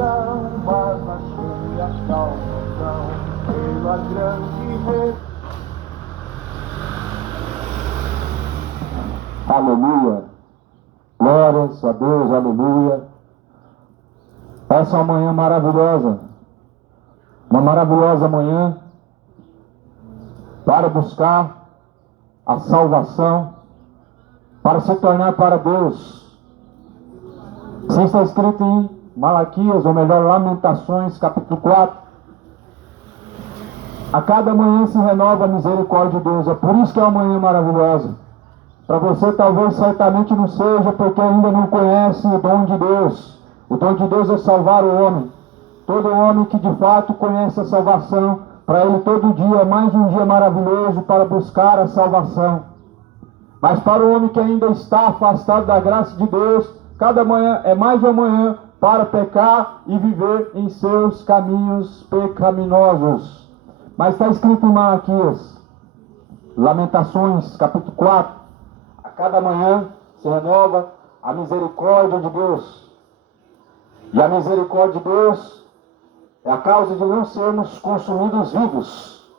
escuridão, mas achei a salvação pela grande rede. Aleluia. Glórias a Deus, aleluia. Essa é uma manhã maravilhosa. Uma maravilhosa manhã para buscar a salvação, para se tornar para Deus. Assim está escrito em Malaquias, ou melhor, Lamentações, capítulo 4. A cada manhã se renova a misericórdia de Deus. É por isso que é uma manhã maravilhosa. Para você talvez certamente não seja, porque ainda não conhece o dom de Deus. O dom de Deus é salvar o homem. Todo homem que de fato conhece a salvação, para ele todo dia é mais um dia maravilhoso para buscar a salvação. Mas para o homem que ainda está afastado da graça de Deus, cada manhã é mais uma manhã para pecar e viver em seus caminhos pecaminosos. Mas está escrito em Malaquias, Lamentações, capítulo 4. A cada manhã se renova a misericórdia de Deus. E a misericórdia de Deus é a causa de não sermos consumidos vivos.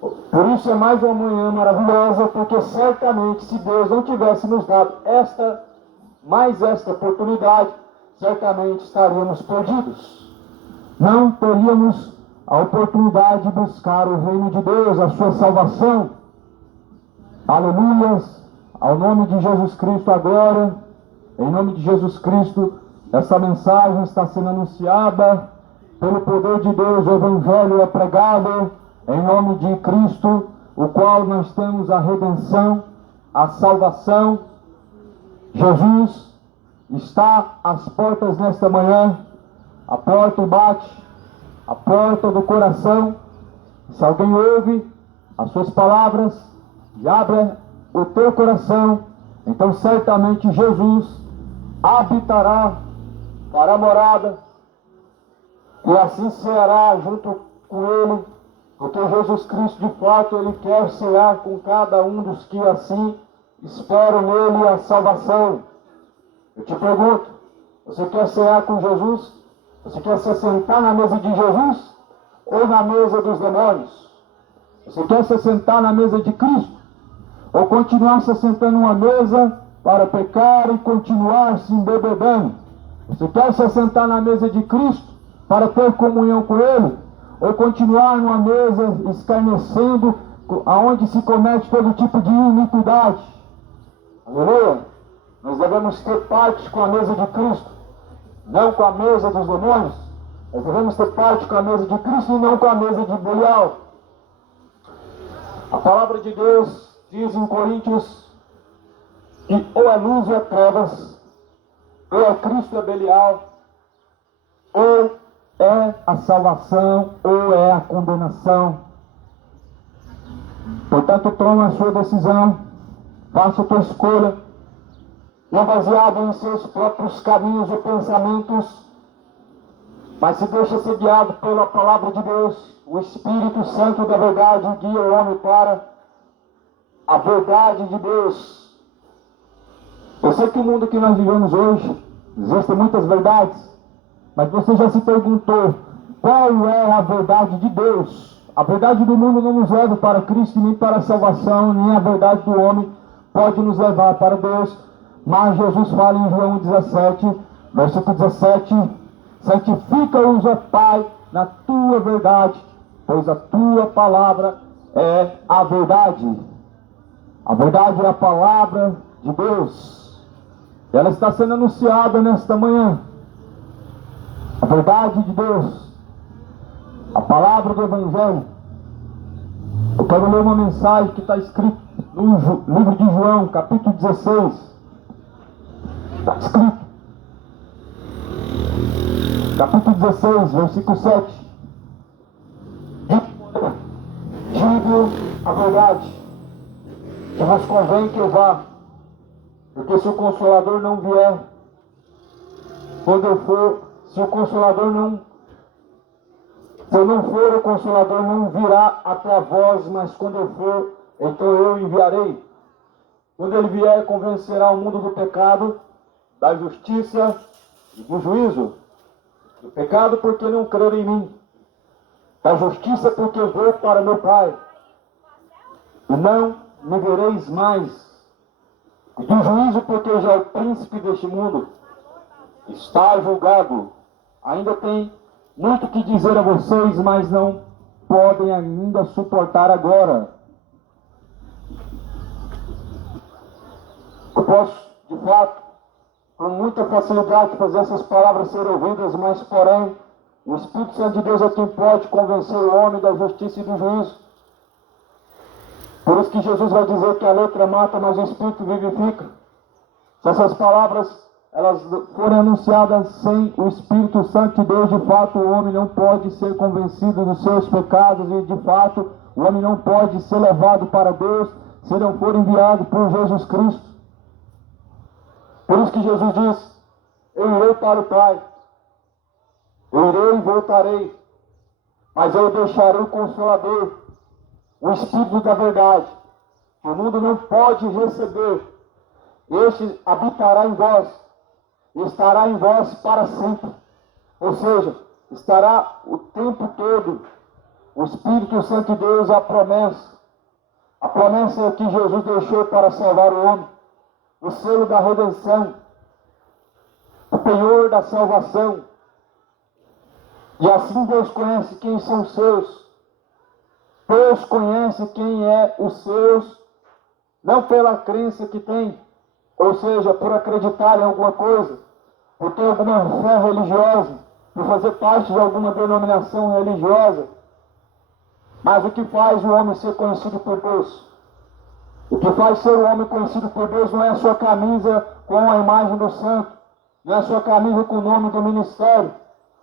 Por isso é mais uma manhã maravilhosa, porque certamente se Deus não tivesse nos dado esta oportunidade, certamente estaríamos perdidos. Não teríamos a oportunidade de buscar o reino de Deus, a sua salvação. Aleluias, ao nome de Jesus Cristo agora, em nome de Jesus Cristo, essa mensagem está sendo anunciada pelo poder de Deus, o Evangelho é pregado em nome de Cristo, o qual nós temos a redenção, a salvação. Jesus está às portas nesta manhã, a porta bate, a porta do coração. Se alguém ouve as suas palavras e abre o teu coração, então certamente Jesus habitará, fará morada, e assim ceará junto com ele, porque Jesus Cristo de fato ele quer cear com cada um dos que assim esperam nele a salvação. Eu te pergunto, você quer cear com Jesus? Você quer se sentar na mesa de Jesus ou na mesa dos demônios? Você quer se sentar na mesa de Cristo ou continuar se sentando numa mesa para pecar e continuar se embebedando? Você quer se sentar na mesa de Cristo para ter comunhão com Ele? Ou continuar numa mesa escarnecendo, aonde se comete todo tipo de iniquidade? Aleluia! Nós devemos ter parte com a mesa de Cristo, não com a mesa dos demônios. Nós devemos ter parte com a mesa de Cristo e não com a mesa de Belial. A palavra de Deus diz em Coríntios que ou é luz ou é trevas, ou é Cristo ou é Belial, ou é a salvação ou é a condenação. Portanto, tome a sua decisão, faça a tua escolha, não baseado em seus próprios caminhos ou pensamentos, mas se deixa ser guiado pela palavra de Deus. O Espírito Santo da verdade guia o homem para a verdade de Deus. Eu sei que o mundo que nós vivemos hoje, existem muitas verdades, mas você já se perguntou qual é a verdade de Deus? A verdade do mundo não nos leva para Cristo, nem para a salvação, nem a verdade do homem pode nos levar para Deus. Mas Jesus fala em João 17, versículo 17, santifica-os, ó Pai, na tua verdade, pois a tua palavra é a verdade. A verdade é a palavra de Deus. Ela está sendo anunciada nesta manhã. A verdade de Deus, a palavra do Evangelho. Eu quero ler uma mensagem que está escrita no livro de João, capítulo 16. Está escrito, capítulo 16, versículo 7. Digo a verdade, que vos convém que eu vá, porque se o Consolador não vier, quando eu for, se eu não for, o Consolador não virá até a vós, mas quando eu for, então eu enviarei. Quando ele vier, convencerá o mundo do pecado, da justiça e do juízo. do pecado porque não creram em mim, da justiça porque vou para meu Pai, e não me vereis mais, e do juízo porque já o príncipe deste mundo está julgado. Ainda tem muito que dizer a vocês, mas não podem ainda suportar agora. Eu posso, de fato, com muita facilidade fazer essas palavras serem ouvidas, mas porém, o Espírito Santo de Deus é quem pode convencer o homem da justiça e do juízo. Por isso que Jesus vai dizer que a letra mata, mas o Espírito vivifica. Se essas palavras elas forem anunciadas sem o Espírito Santo de Deus, de fato o homem não pode ser convencido dos seus pecados e de fato o homem não pode ser levado para Deus se não for enviado por Jesus Cristo. Por isso que Jesus diz: eu irei para o Pai, eu irei e voltarei, mas eu deixarei o Consolador, o Espírito da verdade, que o mundo não pode receber. Este habitará em vós, e estará em vós para sempre. Ou seja, estará o tempo todo. O Espírito Santo de Deus, a promessa que Jesus deixou para salvar o homem, o selo da redenção, o penhor da salvação. E assim Deus conhece quem são os seus. Deus conhece quem é os seus, não pela crença que tem, ou seja, por acreditar em alguma coisa, por ter alguma fé religiosa, por fazer parte de alguma denominação religiosa. Mas o que faz o homem ser conhecido por Deus? O que faz ser o homem conhecido por Deus não é a sua camisa com a imagem do santo, não é a sua camisa com o nome do ministério.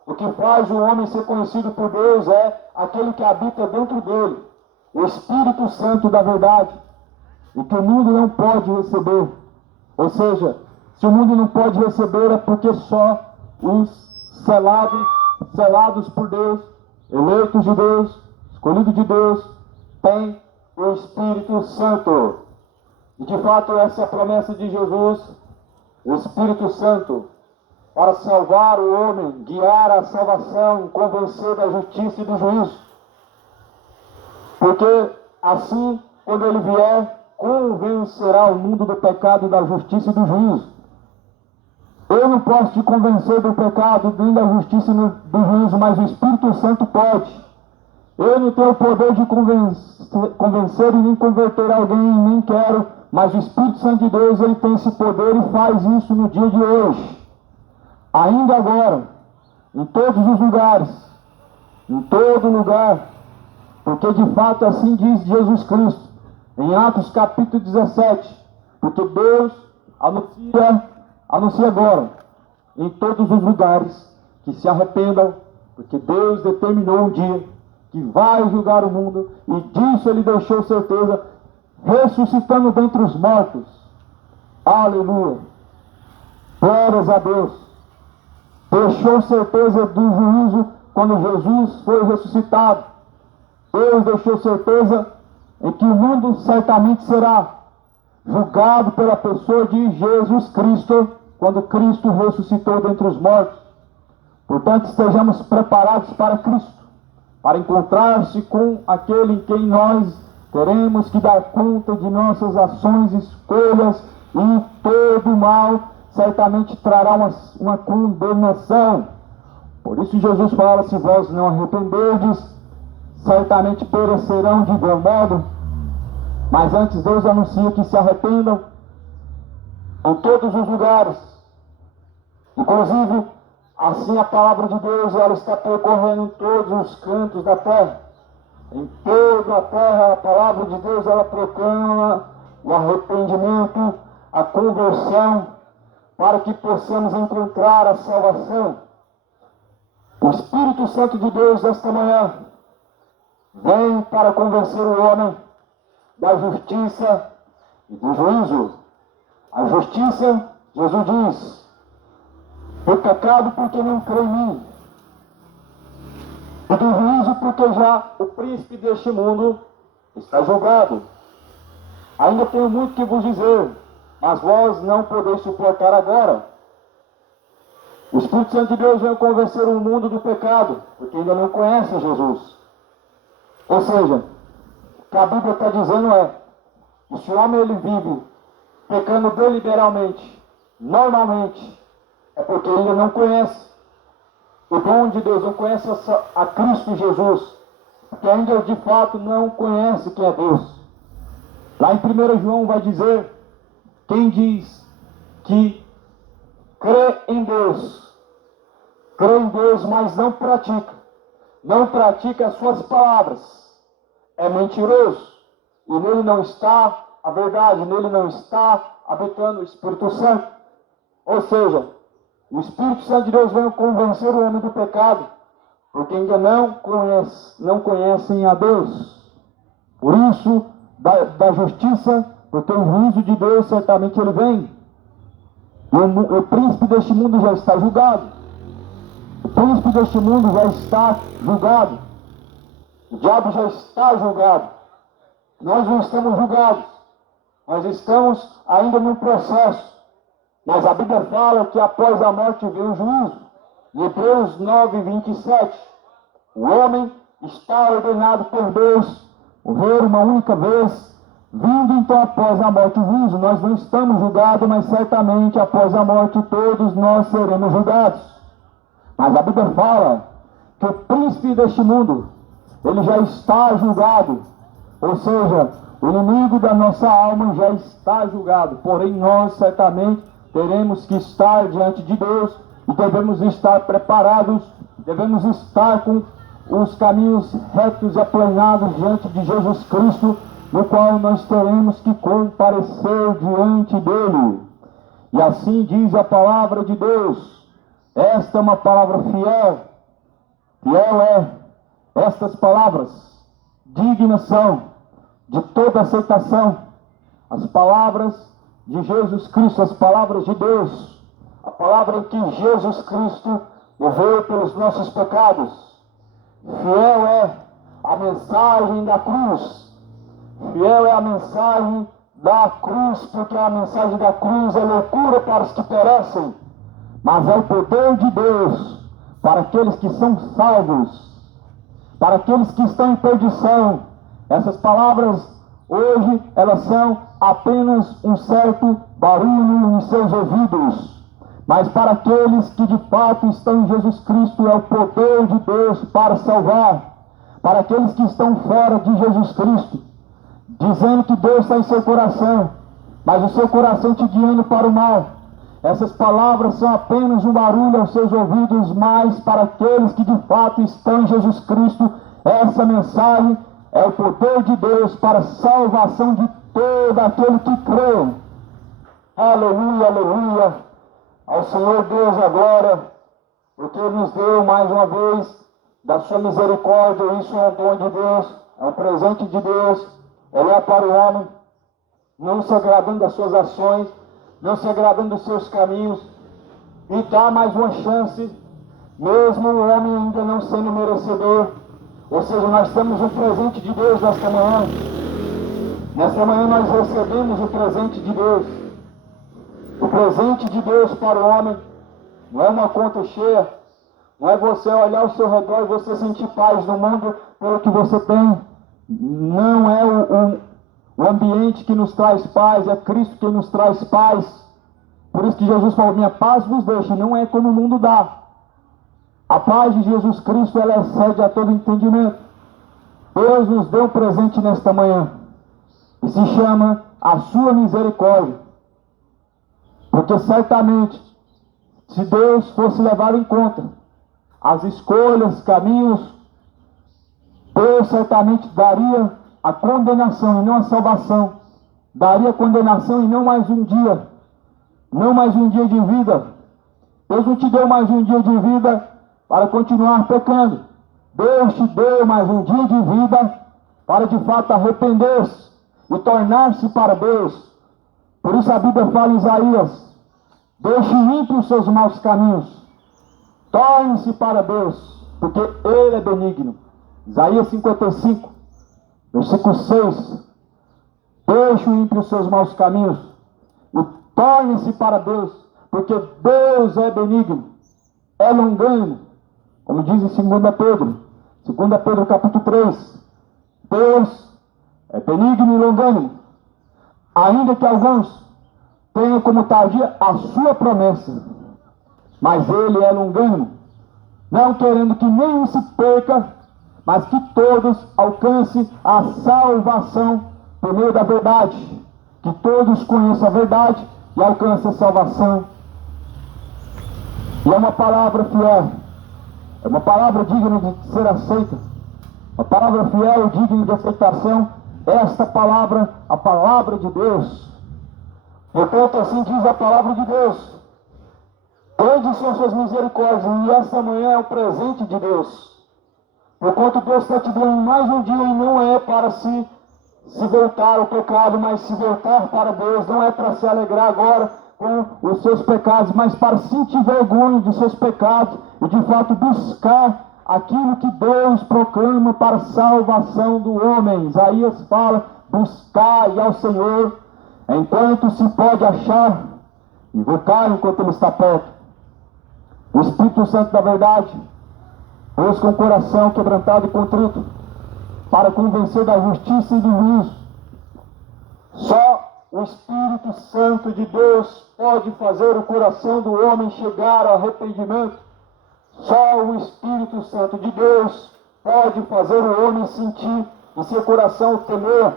O que faz o homem ser conhecido por Deus é aquele que habita dentro dele, o Espírito Santo da verdade, e que o mundo não pode receber. Ou seja, se o mundo não pode receber é porque só os selados por Deus, eleitos de Deus, escolhidos de Deus, têm o Espírito Santo. E de fato essa é a promessa de Jesus, o Espírito Santo, para salvar o homem, guiar a salvação, convencer da justiça e do juízo. Porque assim, quando ele vier, convencerá o mundo do pecado, da justiça e do juízo. Eu não posso te convencer do pecado, nem da justiça e do juízo, mas o Espírito Santo pode. Eu não tenho o poder de convencer e nem converter alguém, nem quero, mas o Espírito Santo de Deus, ele tem esse poder e faz isso no dia de hoje. Ainda agora, em todos os lugares, em todo lugar, porque de fato assim diz Jesus Cristo, em Atos capítulo 17, porque Deus anuncia agora, em todos os lugares, que se arrependam, porque Deus determinou um dia que vai julgar o mundo, e disso ele deixou certeza, ressuscitando dentre os mortos. Aleluia! Glórias a Deus! Deixou certeza do juízo quando Jesus foi ressuscitado. Deus deixou certeza em que o mundo certamente será julgado pela pessoa de Jesus Cristo, quando Cristo ressuscitou dentre os mortos. Portanto, estejamos preparados para Cristo, para encontrar-se com aquele em quem nós teremos que dar conta de nossas ações, escolhas, e todo mal certamente trará uma condenação. Por isso Jesus fala: se vós não arrependerdes, certamente perecerão de igual modo. Mas antes Deus anuncia que se arrependam em todos os lugares. Inclusive, assim a palavra de Deus ela está percorrendo em todos os cantos da terra. Em toda a terra a palavra de Deus ela proclama o arrependimento, a conversão, para que possamos encontrar a salvação. O Espírito Santo de Deus esta manhã vem para convencer o homem da justiça e do juízo. A justiça, Jesus diz, do pecado porque não crê em mim, e do juízo porque já o príncipe deste mundo está julgado. Ainda tenho muito que vos dizer, mas vós não podeis suportar agora. O Espírito Santo de Deus veio convencer o mundo do pecado, porque ainda não conhece Jesus. Ou seja, o que a Bíblia está dizendo é, que se o homem ele vive pecando deliberadamente, normalmente, é porque ele ainda não conhece o dom de Deus, não conhece a Cristo Jesus, porque ainda de fato não conhece quem é Deus. Lá em 1 João vai dizer, quem diz que crê em Deus, mas não pratica as suas palavras, é mentiroso, e nele não está a verdade, nele não está habitando o Espírito Santo. Ou seja, o Espírito Santo de Deus veio convencer o homem do pecado, porque ainda não conhecem a Deus. Por isso, da justiça, porque o juízo de Deus certamente ele vem. E o príncipe deste mundo já está julgado. O príncipe deste mundo já está julgado. O diabo já está julgado. Nós não estamos julgados. Nós estamos ainda no processo. Mas a Bíblia fala que após a morte vem o juízo. Em Hebreus 9, 27. O homem está ordenado por Deus morrer uma única vez, vindo então após a morte o juízo. Nós não estamos julgados, mas certamente após a morte todos nós seremos julgados. Mas a Bíblia fala que o príncipe deste mundo, ele já está julgado. Ou seja, o inimigo da nossa alma já está julgado. Porém nós certamente teremos que estar diante de Deus e devemos estar preparados, devemos estar com os caminhos retos e aplanados diante de Jesus Cristo, no qual nós teremos que comparecer diante dele. E assim diz a palavra de Deus. Esta é uma palavra fiel. Fiel é. Estas palavras dignas são de toda aceitação. As palavras de Jesus Cristo, as palavras de Deus. A palavra em que Jesus Cristo morreu pelos nossos pecados. Fiel é a mensagem da cruz. Fiel é a mensagem da cruz, porque a mensagem da cruz é loucura para os que perecem, mas é o poder de Deus para aqueles que são salvos, para aqueles que estão em perdição. Essas palavras hoje, elas são apenas um certo barulho em seus ouvidos. Mas para aqueles que de fato estão em Jesus Cristo, é o poder de Deus para salvar. Para aqueles que estão fora de Jesus Cristo, dizendo que Deus está em seu coração, mas o seu coração te guiando para o mal. Essas palavras são apenas um barulho aos seus ouvidos, mas para aqueles que de fato estão em Jesus Cristo, essa mensagem é o poder de Deus para a salvação de todo aquele que crê. Aleluia, aleluia. Ao Senhor Deus a glória, porque Ele nos deu mais uma vez da sua misericórdia. Isso é um dom de Deus, é um presente de Deus. Olhar para o homem, não se agradando das suas ações, não se agradando dos seus caminhos, e dar mais uma chance, mesmo o homem ainda não sendo merecedor. Ou seja, nós temos um presente de Deus nesta manhã. Nesta manhã nós recebemos o presente de Deus. O presente de Deus para o homem não é uma conta cheia, não é você olhar ao seu redor e você sentir paz no mundo pelo que você tem. Não é o ambiente que nos traz paz, é Cristo que nos traz paz. Por isso que Jesus falou, minha paz vos deixo, não é como o mundo dá. A paz de Jesus Cristo, ela excede a todo entendimento. Deus nos deu um presente nesta manhã, e se chama a sua misericórdia. Porque certamente, se Deus fosse levar em conta as escolhas, caminhos, Deus certamente daria a condenação e não a salvação. Daria a condenação e não mais um dia. Não mais um dia de vida. Deus não te deu mais um dia de vida para continuar pecando. Deus te deu mais um dia de vida para de fato arrepender-se e tornar-se para Deus. Por isso a Bíblia fala em Isaías, deixe ímpio os seus maus caminhos, torne-se para Deus, porque Ele é benigno. Isaías 55, versículo 6, deixe ímpio os seus maus caminhos e torne-se para Deus, porque Deus é benigno. é longânimo, como diz em 2 Pedro, 2 Pedro capítulo 3, Deus é benigno e longânimo, ainda que alguns tenham como tardia a sua promessa, mas ele é longânimo, não querendo que nenhum se perca, mas que todos alcancem a salvação por meio da verdade, que todos conheçam a verdade e alcancem a salvação. E é uma palavra fiel, é uma palavra digna de ser aceita, uma palavra fiel e digna de aceitação, esta palavra, a palavra de Deus. Portanto, assim diz a palavra de Deus: grandes são suas misericórdias, e esta manhã é o presente de Deus. Porquanto Deus está te dando mais um dia, e não é para se voltar ao pecado, mas se voltar para Deus. Não é para se alegrar agora com os seus pecados, mas para sentir vergonha de seus pecados e de fato buscar aquilo que Deus proclama para a salvação do homem. Isaías fala: buscai ao Senhor enquanto se pode achar, invocar enquanto Ele está perto. O Espírito Santo da verdade busca um coração quebrantado e contrito, para convencer da justiça e do juízo. Só o Espírito Santo de Deus pode fazer o coração do homem chegar ao arrependimento. Só o Espírito Santo de Deus pode fazer o homem sentir em seu coração o temor.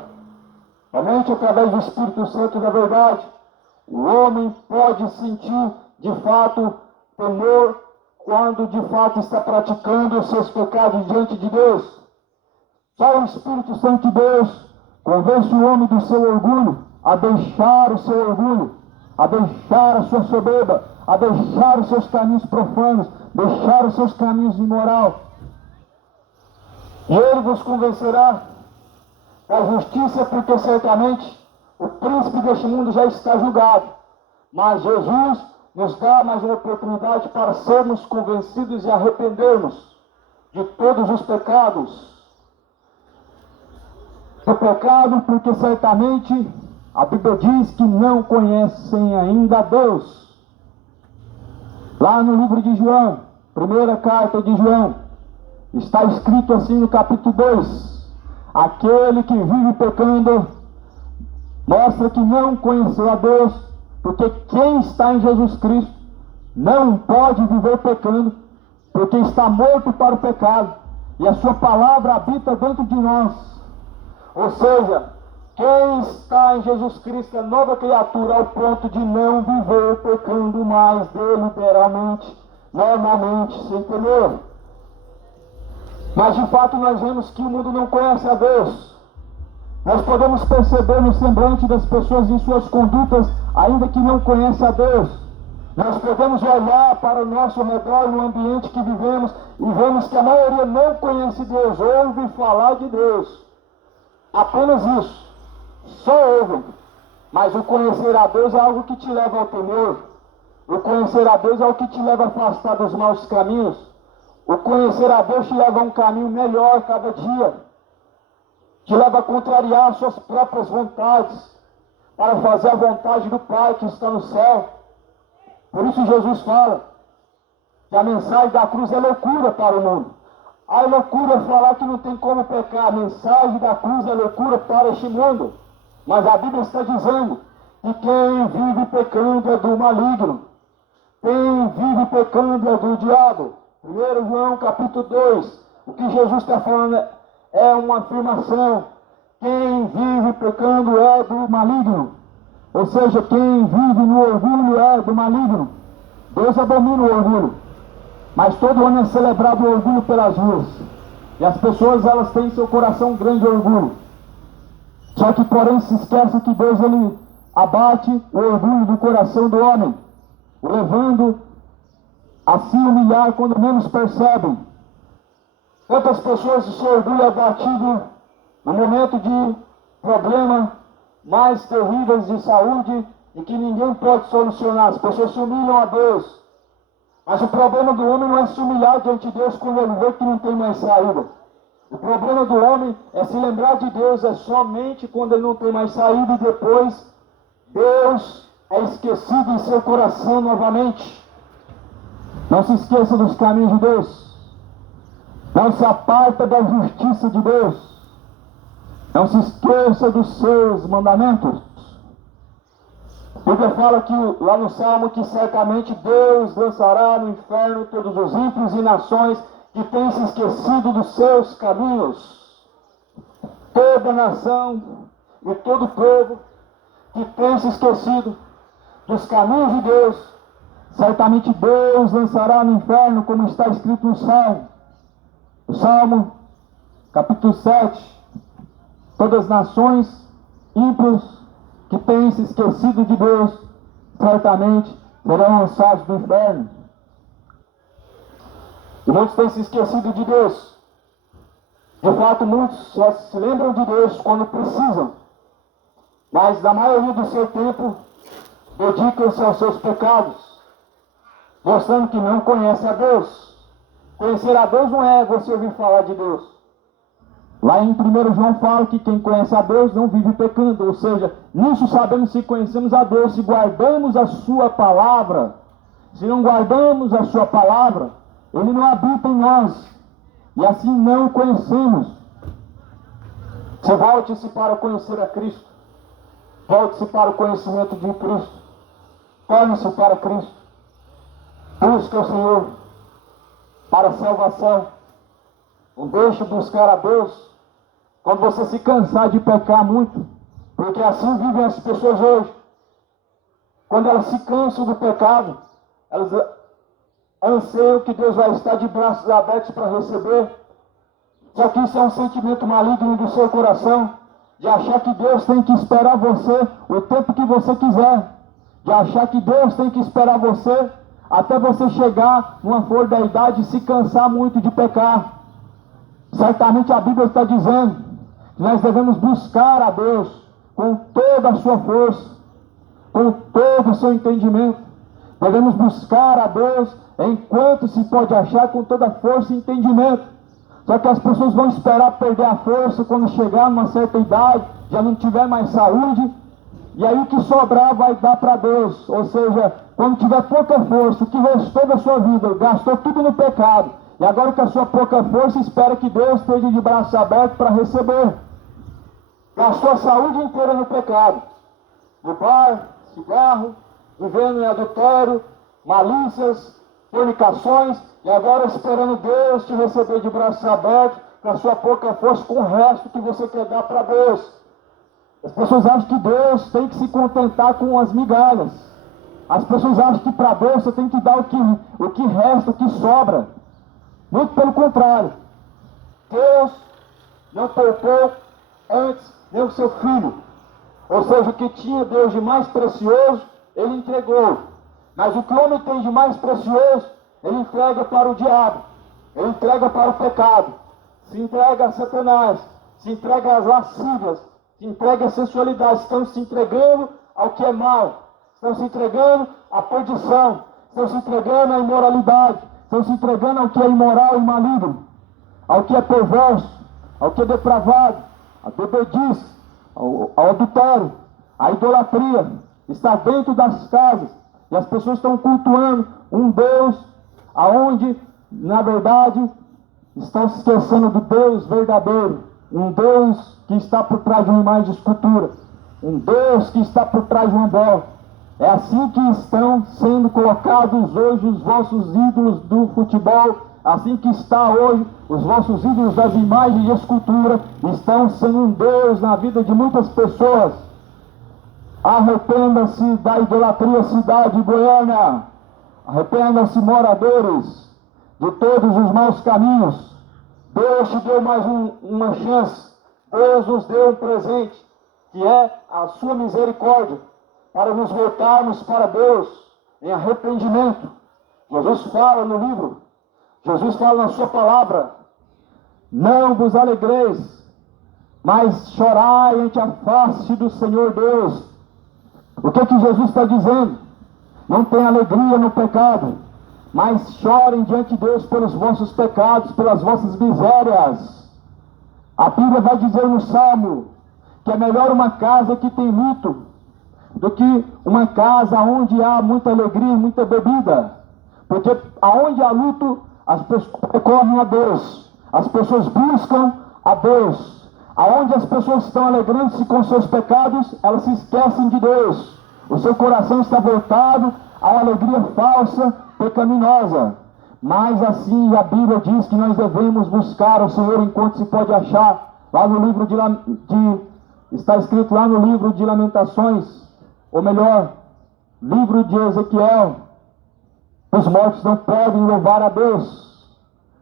Somente através do Espírito Santo da verdade, o homem pode sentir de fato temor quando de fato está praticando os seus pecados diante de Deus. Só o Espírito Santo de Deus convence o homem do seu orgulho, a deixar o seu orgulho, a deixar a sua soberba, a deixar os seus caminhos profanos, deixar os seus caminhos imorais. E Ele vos convencerá da justiça, porque certamente o príncipe deste mundo já está julgado. Mas Jesus nos dá mais uma oportunidade para sermos convencidos e arrependermos de todos os pecados. Do pecado, porque certamente a Bíblia diz que não conhecem ainda a Deus. Lá no livro de João, primeira carta de João, está escrito assim no capítulo 2: aquele que vive pecando mostra que não conheceu a Deus, porque quem está em Jesus Cristo não pode viver pecando, porque está morto para o pecado, e a sua palavra habita dentro de nós. Ou seja, quem está em Jesus Cristo é nova criatura, ao ponto de não viver pecando mais deliberalmente, normalmente, sem temor. Mas de fato nós vemos que o mundo não conhece a Deus. Nós podemos perceber no semblante das pessoas em suas condutas, ainda que não conhecem a Deus. Nós podemos olhar para o nosso redor, no ambiente que vivemos, e vemos que a maioria não conhece Deus, ouve falar de Deus. Apenas isso, só ouvem. Mas o conhecer a Deus é algo que te leva ao temor. O conhecer a Deus é algo que te leva a afastar dos maus caminhos. O conhecer a Deus te leva a um caminho melhor cada dia. Te leva a contrariar as suas próprias vontades, para fazer a vontade do Pai que está no céu. Por isso Jesus fala que a mensagem da cruz é loucura para o mundo. A loucura é falar que não tem como pecar. A mensagem da cruz é loucura para este mundo. Mas a Bíblia está dizendo que quem vive pecando é do maligno. Quem vive pecando é do diabo. 1 João capítulo 2. O que Jesus está falando é uma afirmação. Quem vive pecando é do maligno. Ou seja, quem vive no orgulho é do maligno. Deus abomina o orgulho. Mas todo ano é celebrado o orgulho pelas ruas. E as pessoas, elas têm em seu coração um grande orgulho. Só que, porém, se esquece que Deus, Ele abate o orgulho do coração do homem, o levando a se humilhar quando menos percebem. Quantas pessoas o seu orgulho é abatido no momento de problema mais terríveis de saúde e que ninguém pode solucionar. As pessoas se humilham a Deus. Mas o problema do homem não é se humilhar diante de Deus quando ele vê que não tem mais saída. O problema do homem é se lembrar de Deus, é somente quando ele não tem mais saída, e depois Deus é esquecido em seu coração novamente. Não se esqueça dos caminhos de Deus. Não se aparta da justiça de Deus. Não se esqueça dos seus mandamentos. Porque fala que lá no Salmo que certamente Deus lançará no inferno todos os ímpios e nações que têm se esquecido dos seus caminhos. Toda nação e todo povo que tem se esquecido dos caminhos de Deus, certamente Deus lançará no inferno, como está escrito no Salmo. O Salmo, capítulo 7. Todas as nações ímpios que têm se esquecido de Deus, certamente serão lançados no inferno. E muitos têm se esquecido de Deus. De fato, muitos só se lembram de Deus quando precisam. Mas na maioria do seu tempo, dedicam-se aos seus pecados, mostrando que não conhecem a Deus. Conhecer a Deus não é você ouvir falar de Deus. Lá em 1 João fala que quem conhece a Deus não vive pecando. Ou seja, nisso sabemos se conhecemos a Deus, se guardamos a sua palavra. Se não guardamos a sua palavra, Ele não habita em nós. E assim não o conhecemos. Se volte-se para conhecer a Cristo. Volte-se para o conhecimento de Cristo. Torne-se para Cristo. Busque o Senhor para a salvação. Não deixe buscar a Deus quando você se cansar de pecar muito. Porque assim vivem as pessoas hoje. Quando elas se cansam do pecado, elas anseiam que Deus vai estar de braços abertos para receber. Só que isso é um sentimento maligno do seu coração, de achar que Deus tem que esperar você o tempo que você quiser, de achar que Deus tem que esperar você até você chegar numa flor da idade e se cansar muito de pecar. Certamente a Bíblia está dizendo que nós devemos buscar a Deus com toda a sua força, com todo o seu entendimento. Devemos buscar a Deus enquanto se pode achar, com toda a força e entendimento. Só que as pessoas vão esperar perder a força quando chegar numa certa idade, já não tiver mais saúde, e aí o que sobrar vai dar para Deus. Ou seja, quando tiver pouca força, o que restou da sua vida, gastou tudo no pecado, e agora com a sua pouca força, espera que Deus esteja de braços abertos para receber. Gastou a saúde inteira no pecado, no bar, cigarro, vivendo em adultério, malícias, fornicações, e agora esperando Deus te receber de braços abertos, com a sua pouca força, com o resto que você quer dar para Deus. As pessoas acham que Deus tem que se contentar com as migalhas. As pessoas acham que para Deus você tem que dar o que resta, o que sobra. Muito pelo contrário. Deus não poupou antes nem o seu filho. Ou seja, o que tinha Deus de mais precioso, Ele entregou. Mas o que o homem tem de mais precioso, ele entrega para o diabo. Ele entrega para o pecado. Se entrega a Satanás. Se entrega às lascívias. Se entrega à sensualidade. Estão se entregando ao que é mal. Estão se entregando à perdição. Estão se entregando à imoralidade. Estão se entregando ao que é imoral e maligno. Ao que é perverso. Ao que é depravado. À bebedice. Ao adultério. À idolatria. Está dentro das casas. E as pessoas estão cultuando um Deus aonde, na verdade, estão se esquecendo do Deus verdadeiro. Um Deus que está por trás de uma imagem de escultura. Um Deus que está por trás de uma bola. É assim que estão sendo colocados hoje os vossos ídolos do futebol. Assim que está hoje os vossos ídolos das imagens de escultura. Estão sendo um Deus na vida de muitas pessoas. Arrependa-se da idolatria, cidade de Goiânia. Arrependam-se, moradores, de todos os maus caminhos. Deus te deu mais uma chance. Deus nos deu um presente, que é a sua misericórdia, para nos voltarmos para Deus em arrependimento. Jesus fala no livro, Jesus fala na sua palavra: não vos alegreis, mas chorai ante a face do Senhor Deus. O que Jesus está dizendo? Não tem alegria no pecado, mas chorem diante de Deus pelos vossos pecados, pelas vossas misérias. A Bíblia vai dizer no Salmo que é melhor uma casa que tem luto do que uma casa onde há muita alegria e muita bebida. Porque aonde há luto, as pessoas recorrem a Deus, as pessoas buscam a Deus. Aonde as pessoas estão alegrando-se com seus pecados, elas se esquecem de Deus. O seu coração está voltado a uma alegria falsa, pecaminosa. Mas assim a Bíblia diz que nós devemos buscar o Senhor enquanto se pode achar. Lá no livro está escrito lá no livro de Lamentações, ou melhor, livro de Ezequiel: os mortos não podem louvar a Deus.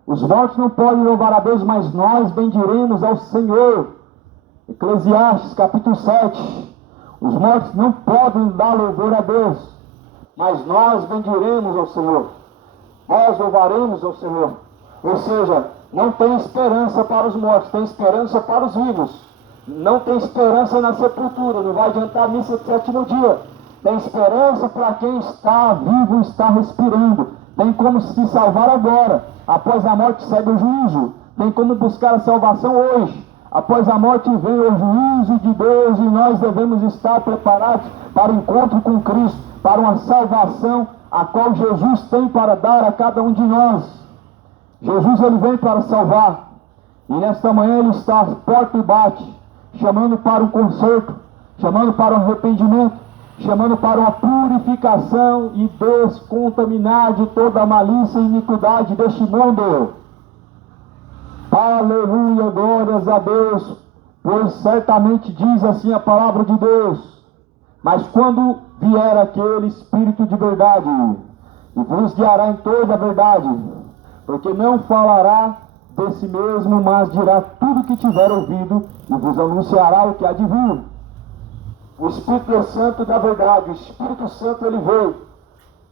Os mortos não podem louvar a Deus, mas nós bendiremos ao Senhor. Eclesiastes capítulo 7. Os mortos não podem dar louvor a Deus, mas nós bendiremos ao Senhor. Nós louvaremos ao Senhor. Ou seja, não tem esperança para os mortos, tem esperança para os vivos. Não tem esperança na sepultura, não vai adiantar a missa de sétimo dia. Tem esperança para quem está vivo e está respirando. Tem como se salvar agora. Após a morte segue o juízo. Tem como buscar a salvação hoje. Após a morte vem o juízo de Deus e nós devemos estar preparados para o encontro com Cristo, para uma salvação a qual Jesus tem para dar a cada um de nós. Jesus, ele vem para salvar. E nesta manhã ele está à porta e bate, chamando para um conserto, chamando para um arrependimento, chamando para uma purificação e descontaminar de toda a malícia e iniquidade deste mundo. Aleluia, glórias a Deus, pois certamente diz assim a palavra de Deus: mas quando vier aquele Espírito de verdade, e vos guiará em toda a verdade, porque não falará de si mesmo, mas dirá tudo o que tiver ouvido, e vos anunciará o que há de vir. O Espírito é Santo da verdade, o Espírito Santo ele veio.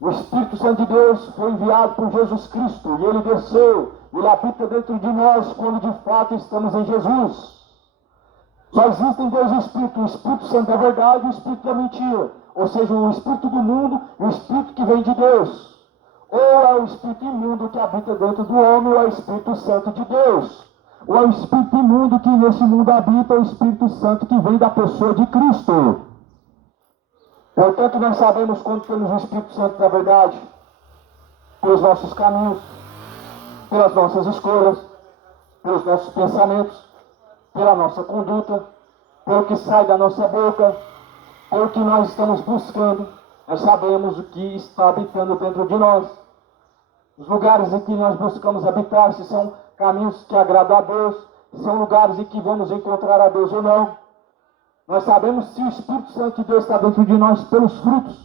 O Espírito Santo de Deus foi enviado por Jesus Cristo, e ele desceu, ele habita dentro de nós quando de fato estamos em Jesus. Só existem dois Espíritos, o Espírito Santo da verdade e o Espírito da mentira. Ou seja, o Espírito do mundo e o Espírito que vem de Deus. Ou é o Espírito imundo que habita dentro do homem, ou é o Espírito Santo de Deus. Ou é o Espírito imundo que nesse mundo habita, ou o Espírito Santo que vem da pessoa de Cristo. Portanto, nós sabemos quando temos o Espírito Santo da verdade, pelos nossos caminhos, pelas nossas escolhas, pelos nossos pensamentos, pela nossa conduta, pelo que sai da nossa boca, pelo que nós estamos buscando. Nós sabemos o que está habitando dentro de nós. Os lugares em que nós buscamos habitar, se são caminhos que agradam a Deus, se são lugares em que vamos encontrar a Deus ou não. Nós sabemos se o Espírito Santo de Deus está dentro de nós pelos frutos.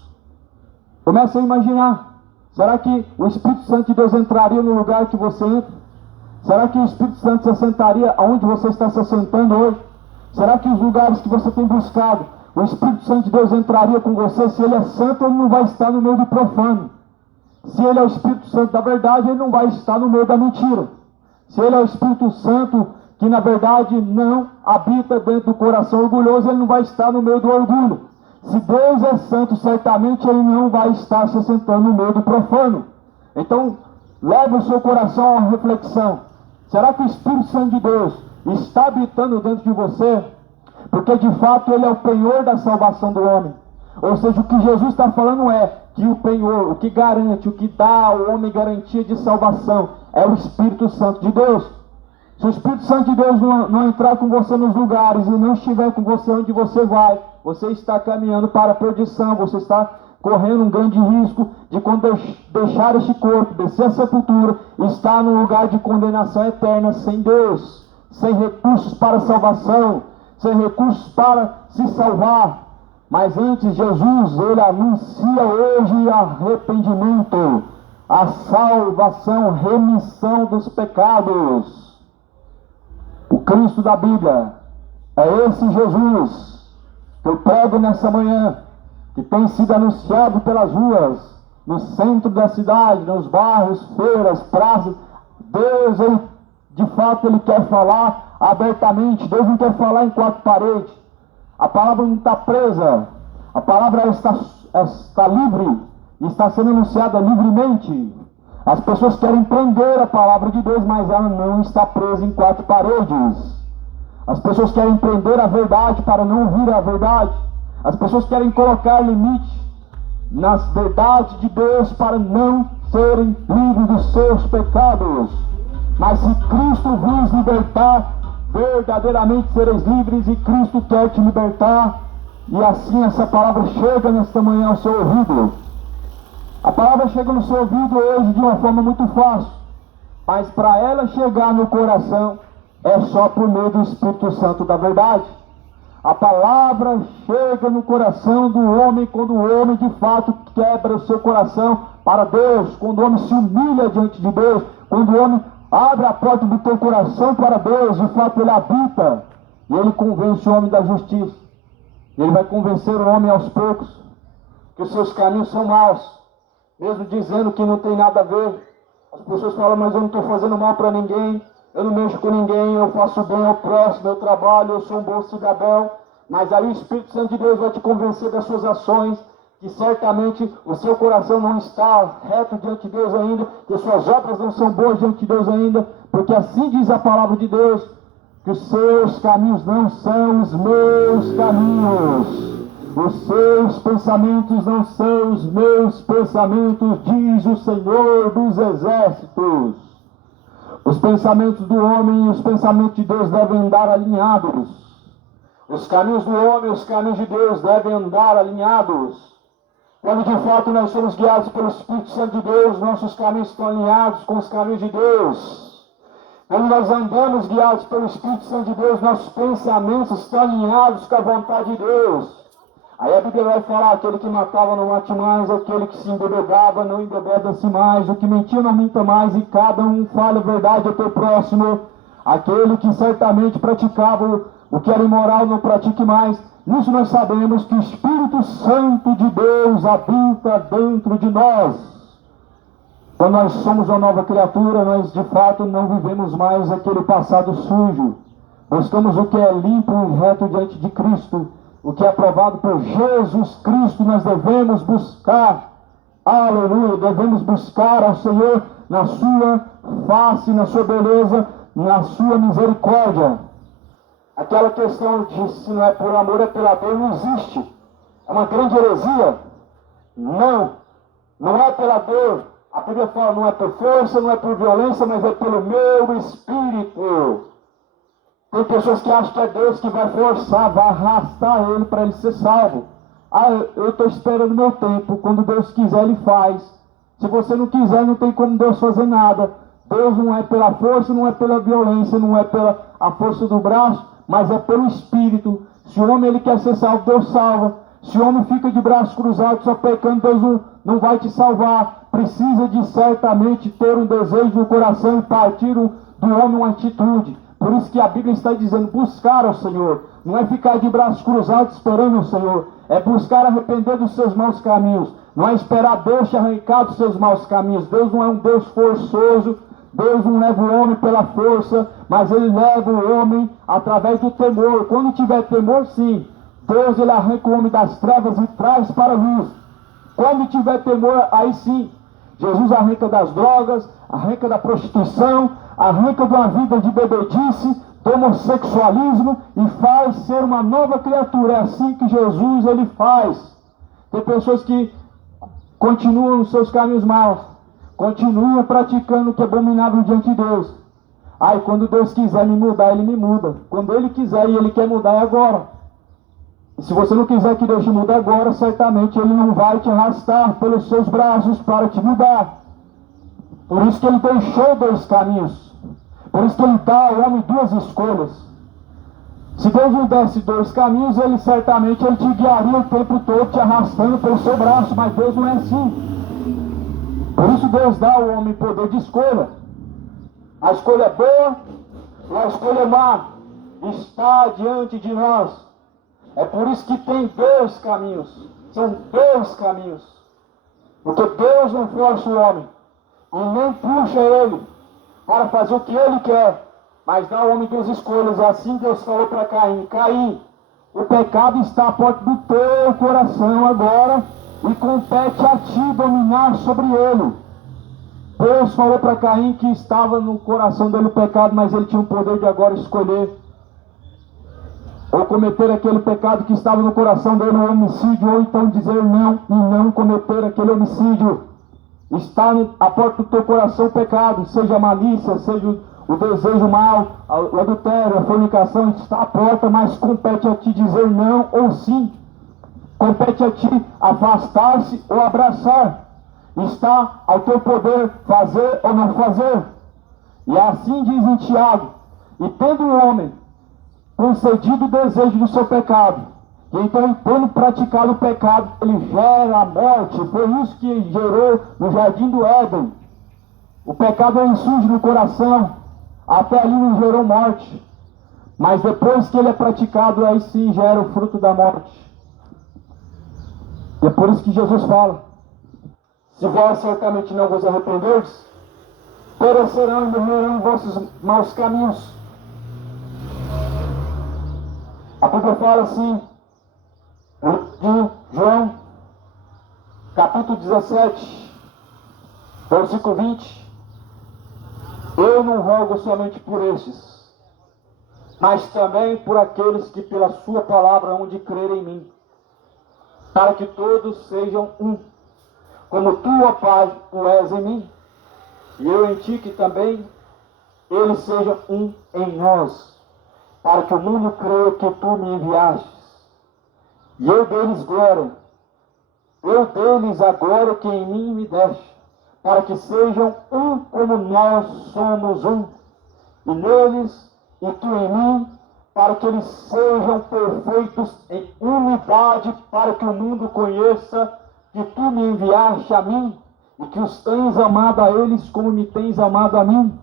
Comece a imaginar. Será que o Espírito Santo de Deus entraria no lugar que você entra? Será que o Espírito Santo se assentaria aonde você está se assentando hoje? Será que os lugares que você tem buscado, o Espírito Santo de Deus entraria com você? Se ele é santo, ele não vai estar no meio do profano. Se ele é o Espírito Santo da verdade, ele não vai estar no meio da mentira. Se ele é o Espírito Santo que na verdade não habita dentro do coração orgulhoso, ele não vai estar no meio do orgulho. Se Deus é santo, certamente ele não vai estar se assentando no meio do profano. Então, leve o seu coração a uma reflexão. Será que o Espírito Santo de Deus está habitando dentro de você? Porque de fato ele é o penhor da salvação do homem. Ou seja, o que Jesus está falando é que o penhor, o que garante, o que dá ao homem garantia de salvação é o Espírito Santo de Deus. Se o Espírito Santo de Deus não entrar com você nos lugares e não estiver com você onde você vai, você está caminhando para a perdição, você está correndo um grande risco de, quando deixar este corpo, descer a sepultura, estar num lugar de condenação eterna, sem Deus, sem recursos para salvação, sem recursos para se salvar. Mas antes, Jesus, ele anuncia hoje arrependimento, a salvação, remissão dos pecados. O Cristo da Bíblia é esse Jesus que eu prego nessa manhã, que tem sido anunciado pelas ruas, no centro da cidade, nos bairros, feiras, praças. Deus, ele, de fato, ele quer falar abertamente. Deus não quer falar em quatro paredes. A palavra não está presa. A palavra está livre e está sendo anunciada livremente. As pessoas querem prender a palavra de Deus, mas ela não está presa em quatro paredes. As pessoas querem prender a verdade para não ouvir a verdade. As pessoas querem colocar limite nas verdades de Deus para não serem livres dos seus pecados. Mas se Cristo vos libertar, verdadeiramente sereis livres, e Cristo quer te libertar. E assim essa palavra chega nesta manhã ao seu ouvido. A palavra chega no seu ouvido hoje de uma forma muito fácil, mas para ela chegar no coração é só por meio do Espírito Santo da verdade. A palavra chega no coração do homem quando o homem de fato quebra o seu coração para Deus, quando o homem se humilha diante de Deus, quando o homem abre a porta do teu coração para Deus, de fato ele habita, e ele convence o homem da justiça. Ele vai convencer o homem aos poucos que os seus caminhos são maus, mesmo dizendo que não tem nada a ver. As pessoas falam, mas eu não estou fazendo mal para ninguém, eu não mexo com ninguém, eu faço bem ao próximo, eu trabalho, eu sou um bom cidadão. Mas aí o Espírito Santo de Deus vai te convencer das suas ações, que certamente o seu coração não está reto diante de Deus ainda, que suas obras não são boas diante de Deus ainda, porque assim diz a palavra de Deus, que os seus caminhos não são os meus caminhos. Os seus pensamentos não são os meus pensamentos, diz o Senhor dos Exércitos. Os pensamentos do homem e os pensamentos de Deus devem andar alinhados. Os caminhos do homem e os caminhos de Deus devem andar alinhados. Quando de fato nós somos guiados pelo Espírito Santo de Deus, nossos caminhos estão alinhados com os caminhos de Deus. Quando nós andamos guiados pelo Espírito Santo de Deus, nossos pensamentos estão alinhados com a vontade de Deus. Aí a Bíblia vai falar, aquele que matava não mate mais, aquele que se embebedava não embebeda-se mais, o que mentia não minta mais, e cada um fale a verdade ao teu próximo. Aquele que certamente praticava o que era imoral não pratique mais. Nisso nós sabemos que o Espírito Santo de Deus habita dentro de nós. Quando nós somos uma nova criatura, nós de fato não vivemos mais aquele passado sujo. Buscamos o que é limpo e reto diante de Cristo. O que é aprovado por Jesus Cristo, nós devemos buscar. Aleluia! Devemos buscar ao Senhor na sua face, na sua beleza, na sua misericórdia. Aquela questão de se não é por amor, é pela dor, não existe. É uma grande heresia. Não é pela dor. A Bíblia fala, não é por força, não é por violência, mas é pelo meu Espírito. Tem pessoas que acham que é Deus que vai forçar, vai arrastar ele para ele ser salvo. Eu estou esperando meu tempo, quando Deus quiser ele faz. Se você não quiser, não tem como Deus fazer nada. Deus não é pela força, não é pela violência, não é pela a força do braço, mas é pelo Espírito. Se o homem ele quer ser salvo, Deus salva. Se o homem fica de braços cruzados só pecando, Deus não vai te salvar. Precisa de certamente ter um desejo no coração e partir do homem uma atitude. Por isso que a Bíblia está dizendo, buscar ao Senhor. Não é ficar de braços cruzados esperando o Senhor. É buscar arrepender dos seus maus caminhos. Não é esperar Deus te arrancar dos seus maus caminhos. Deus não é um Deus forçoso. Deus não leva o homem pela força, mas Ele leva o homem através do temor. Quando tiver temor, sim, Deus ele arranca o homem das trevas e traz para a luz. Quando tiver temor, aí sim, Jesus arranca das drogas, arranca da prostituição, arranca de uma vida de bebedice, do homossexualismo e faz ser uma nova criatura. É assim que Jesus ele faz. Tem pessoas que continuam nos seus caminhos maus, continuam praticando o que é abominável diante de Deus. Aí quando Deus quiser me mudar, Ele me muda. Quando Ele quiser e Ele quer mudar, é agora. E se você não quiser que Deus te mude agora, certamente Ele não vai te arrastar pelos seus braços para te mudar. Por isso que Ele deixou dois caminhos. Por isso que Ele dá ao homem duas escolhas. Se Deus não desse dois caminhos, Ele certamente Ele te guiaria o tempo todo te arrastando pelo seu braço, mas Deus não é assim. Por isso Deus dá ao homem poder de escolha. A escolha é boa ou a escolha é má está diante de nós. É por isso que tem dois caminhos. São dois caminhos. Porque Deus não força o homem e nem puxa ele para fazer o que ele quer, mas dá ao homem duas escolhas. Assim Deus falou para Caim: Caim, o pecado está à porta do teu coração agora e compete a ti dominar sobre ele. Deus falou para Caim que estava no coração dele o pecado, mas ele tinha o poder de agora escolher ou cometer aquele pecado que estava no coração dele, o homicídio, ou então dizer não e não cometer aquele homicídio. está à porta do teu coração o pecado, seja a malícia, seja o desejo mal, o adultério, a fornicação, está à porta, mas compete a ti dizer não ou sim. Compete a ti afastar-se ou abraçar. Está ao teu poder fazer ou não fazer. E assim diz em Tiago: e tendo o homem concedido o desejo do seu pecado, e então, tendo praticado o pecado, ele gera a morte. Foi isso que gerou no jardim do Éden. O pecado ele surge no coração, até ali não gerou morte, mas depois que ele é praticado, aí sim gera o fruto da morte. E é por isso que Jesus fala: se vós certamente não vos arrependerdes, perecerão e morrerão em vossos maus caminhos. A Bíblia fala assim, em João, capítulo 17, versículo 20: eu não rogo somente por estes, mas também por aqueles que pela sua palavra hão de crer em mim, para que todos sejam um, como tu, ó Pai, o és em mim, e eu em ti, que também eles sejam um em nós, para que o mundo creia que tu me enviastes. E eu deles glória, eu deles a glória que em mim me deste, para que sejam um como nós somos um, e neles e tu em mim, para que eles sejam perfeitos em unidade, para que o mundo conheça que tu me enviaste a mim, e que os tens amado a eles como me tens amado a mim.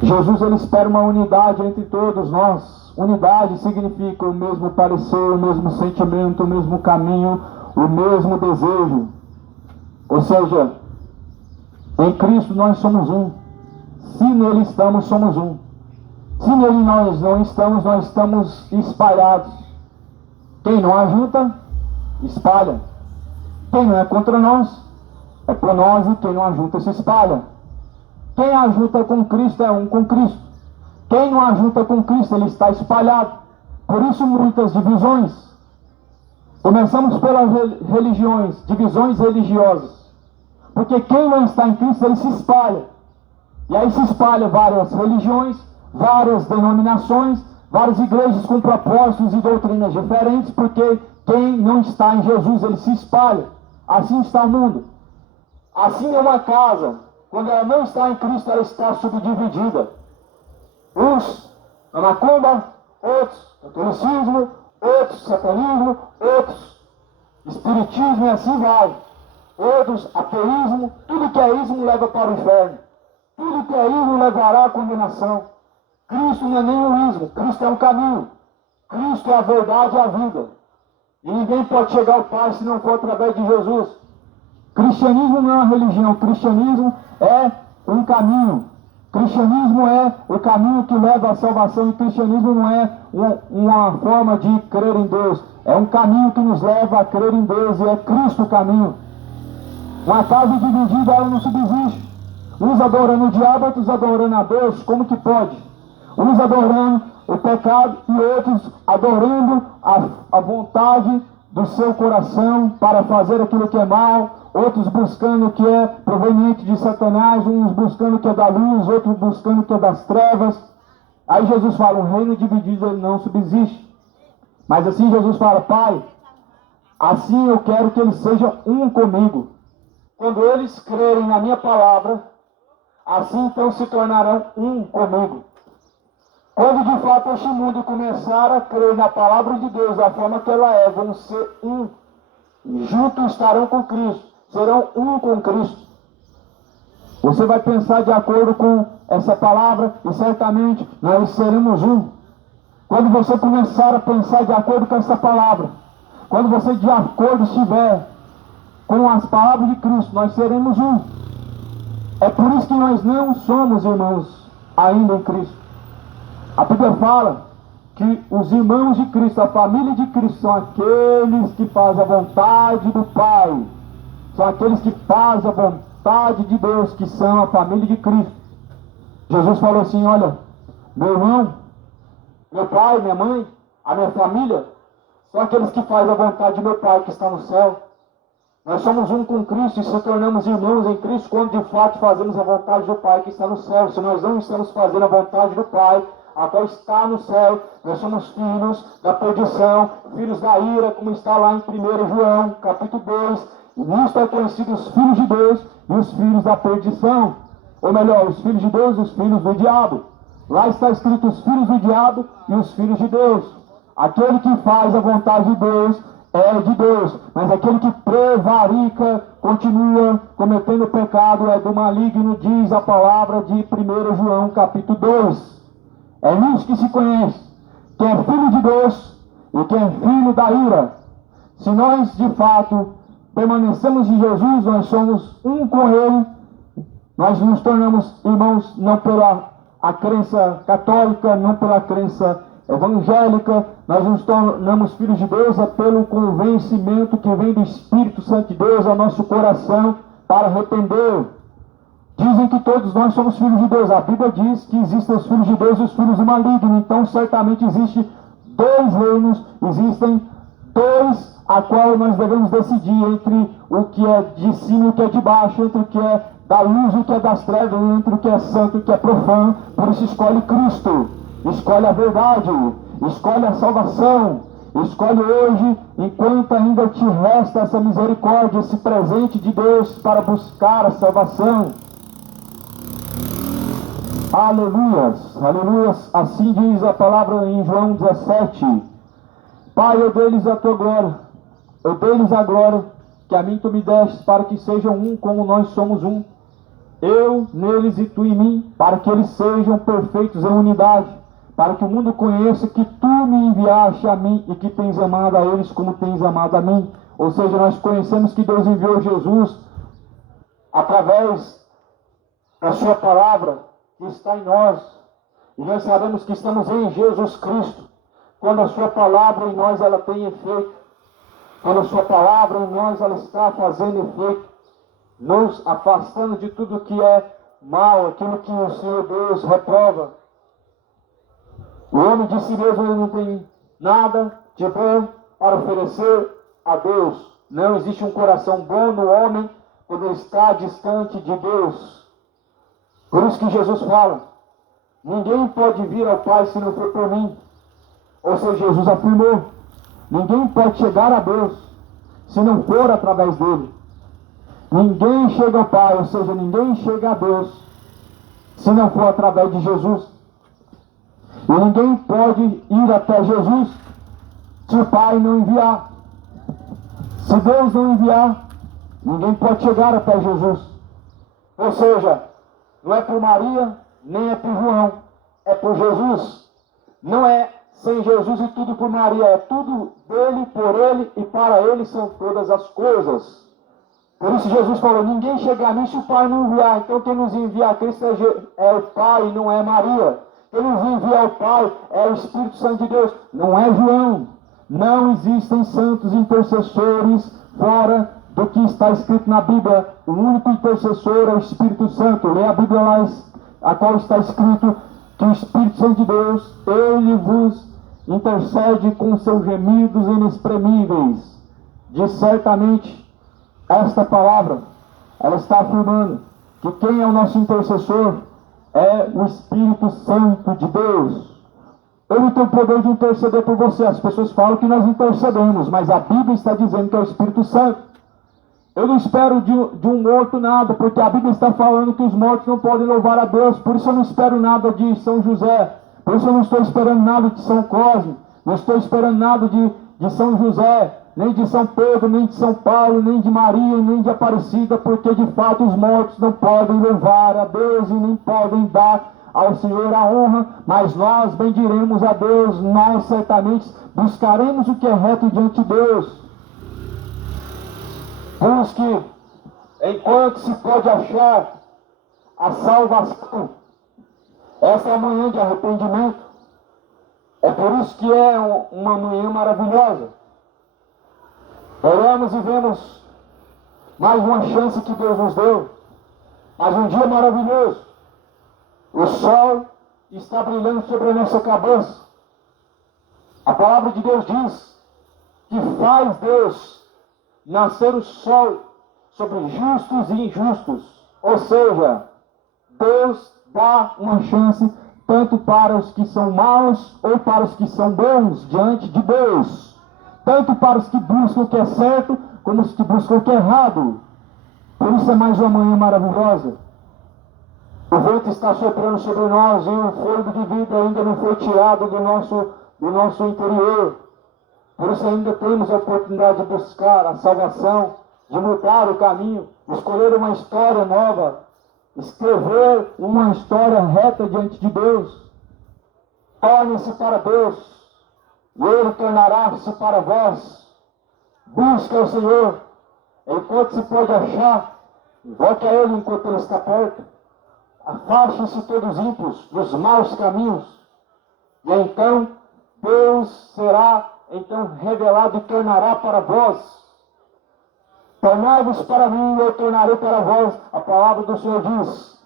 Jesus ele espera uma unidade entre todos nós. Unidade significa o mesmo parecer, o mesmo sentimento, o mesmo caminho, o mesmo desejo. Ou seja, em Cristo nós somos um. Se nele estamos, somos um. Se nele nós não estamos espalhados. Quem não ajunta, espalha. Quem não é contra nós, é por nós, e quem não ajunta, se espalha. Quem ajunta com Cristo é um com Cristo. Quem não ajunta com Cristo, ele está espalhado. Por isso muitas divisões. Começamos pelas religiões, divisões religiosas. Porque quem não está em Cristo, ele se espalha. E aí se espalha várias religiões, várias denominações, várias igrejas com propósitos e doutrinas diferentes, porque quem não está em Jesus, ele se espalha. Assim está o mundo. Assim é uma casa. Quando ela não está em Cristo, ela está subdividida. Uns na macumba, outros catolicismo, outros satanismo, outros espiritismo, e assim vai. Outros ateísmo. Tudo que é ismo leva para o inferno. Tudo que é ismo levará à condenação. Cristo não é nem um ismo, Cristo é um caminho. Cristo é a verdade e a vida. E ninguém pode chegar ao Pai se não for através de Jesus. Cristianismo não é uma religião, cristianismo é um caminho. Cristianismo é o caminho que leva à salvação, e cristianismo não é uma forma de crer em Deus. É um caminho que nos leva a crer em Deus, e é Cristo o caminho. Uma casa dividida, ela não subsiste. Uns adorando o diabo, outros adorando a Deus, como que pode? Uns adorando o pecado e outros adorando a vontade do seu coração para fazer aquilo que é mal, outros buscando o que é proveniente de Satanás, uns buscando o que é da luz, outros buscando o que é das trevas. Aí Jesus fala: o reino dividido ele não subsiste. Mas assim Jesus fala: Pai, assim eu quero que eles sejam um comigo. Quando eles crerem na minha palavra, assim então se tornarão um comigo. Quando de fato este mundo começar a crer na palavra de Deus da forma que ela é, vão ser um. Juntos estarão com Cristo, serão um com Cristo. Você vai pensar de acordo com essa palavra e certamente nós seremos um. Quando você começar a pensar de acordo com essa palavra, quando você de acordo estiver com as palavras de Cristo, nós seremos um. É por isso que nós não somos irmãos ainda em Cristo. A Bíblia fala que os irmãos de Cristo, a família de Cristo, são aqueles que fazem a vontade do Pai. São aqueles que fazem a vontade de Deus, que são a família de Cristo. Jesus falou assim: olha, meu irmão, meu pai, minha mãe, a minha família, são aqueles que fazem a vontade de meu Pai que está no céu. Nós somos um com Cristo e se tornamos irmãos em Cristo quando de fato fazemos a vontade do Pai que está no céu. Se nós não estamos fazendo a vontade do Pai, a qual está no céu, nós somos filhos da perdição, filhos da ira, como está lá em 1 João, capítulo 2. Nisto é conhecido os filhos de Deus e os filhos da perdição. Ou melhor, os filhos de Deus e os filhos do diabo. Lá está escrito os filhos do diabo e os filhos de Deus. Aquele que faz a vontade de Deus é de Deus, mas aquele que prevarica, continua cometendo pecado, é do maligno, diz a palavra de 1 João capítulo 2. É nisso que se conhece quem é filho de Deus e quem é filho da ira. Se nós de fato permanecemos em Jesus, nós somos um com Ele, nós nos tornamos irmãos não pela a crença católica, não pela crença evangélica, nós nos tornamos filhos de Deus é pelo convencimento que vem do Espírito Santo de Deus ao nosso coração para arrepender. Dizem que todos nós somos filhos de Deus. A Bíblia diz que existem os filhos de Deus e os filhos do maligno. Então certamente existe dois reinos, existem dois a qual nós devemos decidir entre o que é de cima e o que é de baixo, entre o que é da luz e o que é das trevas, entre o que é santo e o que é profano. Por isso escolhe Cristo, escolhe a verdade, escolhe a salvação, escolhe hoje, enquanto ainda te resta essa misericórdia, esse presente de Deus para buscar a salvação. Aleluias, aleluias, assim diz a palavra em João 17. Pai, eu dei-lhes a tua glória, eu dei-lhes a glória que a mim tu me deste, para que sejam um como nós somos um. Eu neles e tu em mim, para que eles sejam perfeitos em unidade, para que o mundo conheça que tu me enviaste a mim e que tens amado a eles como tens amado a mim. Ou seja, nós conhecemos que Deus enviou Jesus através da sua palavra que está em nós. E nós sabemos que estamos em Jesus Cristo. Quando a sua palavra em nós ela tem efeito, quando a sua palavra em nós ela está fazendo efeito, nos afastando de tudo que é mal, aquilo que o Senhor Deus reprova. O homem de si mesmo ele não tem nada de bom para oferecer a Deus. Não existe um coração bom no homem quando ele está distante de Deus. Por isso que Jesus fala, ninguém pode vir ao Pai se não for por mim. Ou seja, Jesus afirmou, ninguém pode chegar a Deus se não for através dele. Ninguém chega ao Pai, ou seja, ninguém chega a Deus se não for através de Jesus. E ninguém pode ir até Jesus se o Pai não enviar. Se Deus não enviar, ninguém pode chegar até Jesus. Ou seja, não é por Maria, nem é por João, é por Jesus. Não é sem Jesus e tudo por Maria, é tudo dele, por ele e para ele são todas as coisas. Por isso Jesus falou, ninguém chega a mim se o Pai não enviar. Então quem nos envia a Cristo é o Pai, não é Maria. Quem nos envia ao Pai é o Espírito Santo de Deus, não é João. Não existem santos intercessores fora do que está escrito na Bíblia. O único intercessor é o Espírito Santo. Lê a Bíblia lá, a qual está escrito que o Espírito Santo de Deus, ele vos intercede com seus gemidos inexprimíveis. Diz certamente esta palavra, ela está afirmando que quem é o nosso intercessor é o Espírito Santo de Deus. Ele tem o poder de interceder por você. As pessoas falam que nós intercedemos, mas a Bíblia está dizendo que é o Espírito Santo. Eu não espero de um morto nada, porque a Bíblia está falando que os mortos não podem louvar a Deus. Por isso eu não espero nada de São José. Por isso eu não estou esperando nada de São Cosme. Não estou esperando nada de São José, nem de São Pedro, nem de São Paulo, nem de Maria, nem de Aparecida, porque de fato os mortos não podem louvar a Deus e nem podem dar ao Senhor a honra, mas nós bendiremos a Deus, nós certamente buscaremos o que é reto diante de Deus. Busque, enquanto se pode achar, a salvação. Essa é a manhã de arrependimento. É por isso que é uma manhã maravilhosa. Oramos e vemos mais uma chance que Deus nos deu. Mais um dia maravilhoso. O sol está brilhando sobre a nossa cabeça. A palavra de Deus diz que faz Deus nascer o sol sobre justos e injustos. Ou seja, Deus dá uma chance tanto para os que são maus ou para os que são bons diante de Deus. Tanto para os que buscam o que é certo, como os que buscam o que é errado. Por isso é mais uma manhã maravilhosa. O vento está soprando sobre nós e o fôlego de vida ainda não foi tirado do nosso interior. Por isso ainda temos a oportunidade de buscar a salvação, de mudar o caminho, escolher uma história nova, escrever uma história reta diante de Deus. Torne-se para Deus, e Ele tornará-se para vós. Busque ao Senhor, enquanto se pode achar, volte a Ele enquanto Ele está perto. Afaste-se todos os ímpios dos maus caminhos, e então Deus será revelado e tornará para vós. Tornai-vos para mim e eu tornarei para vós, a palavra do Senhor diz.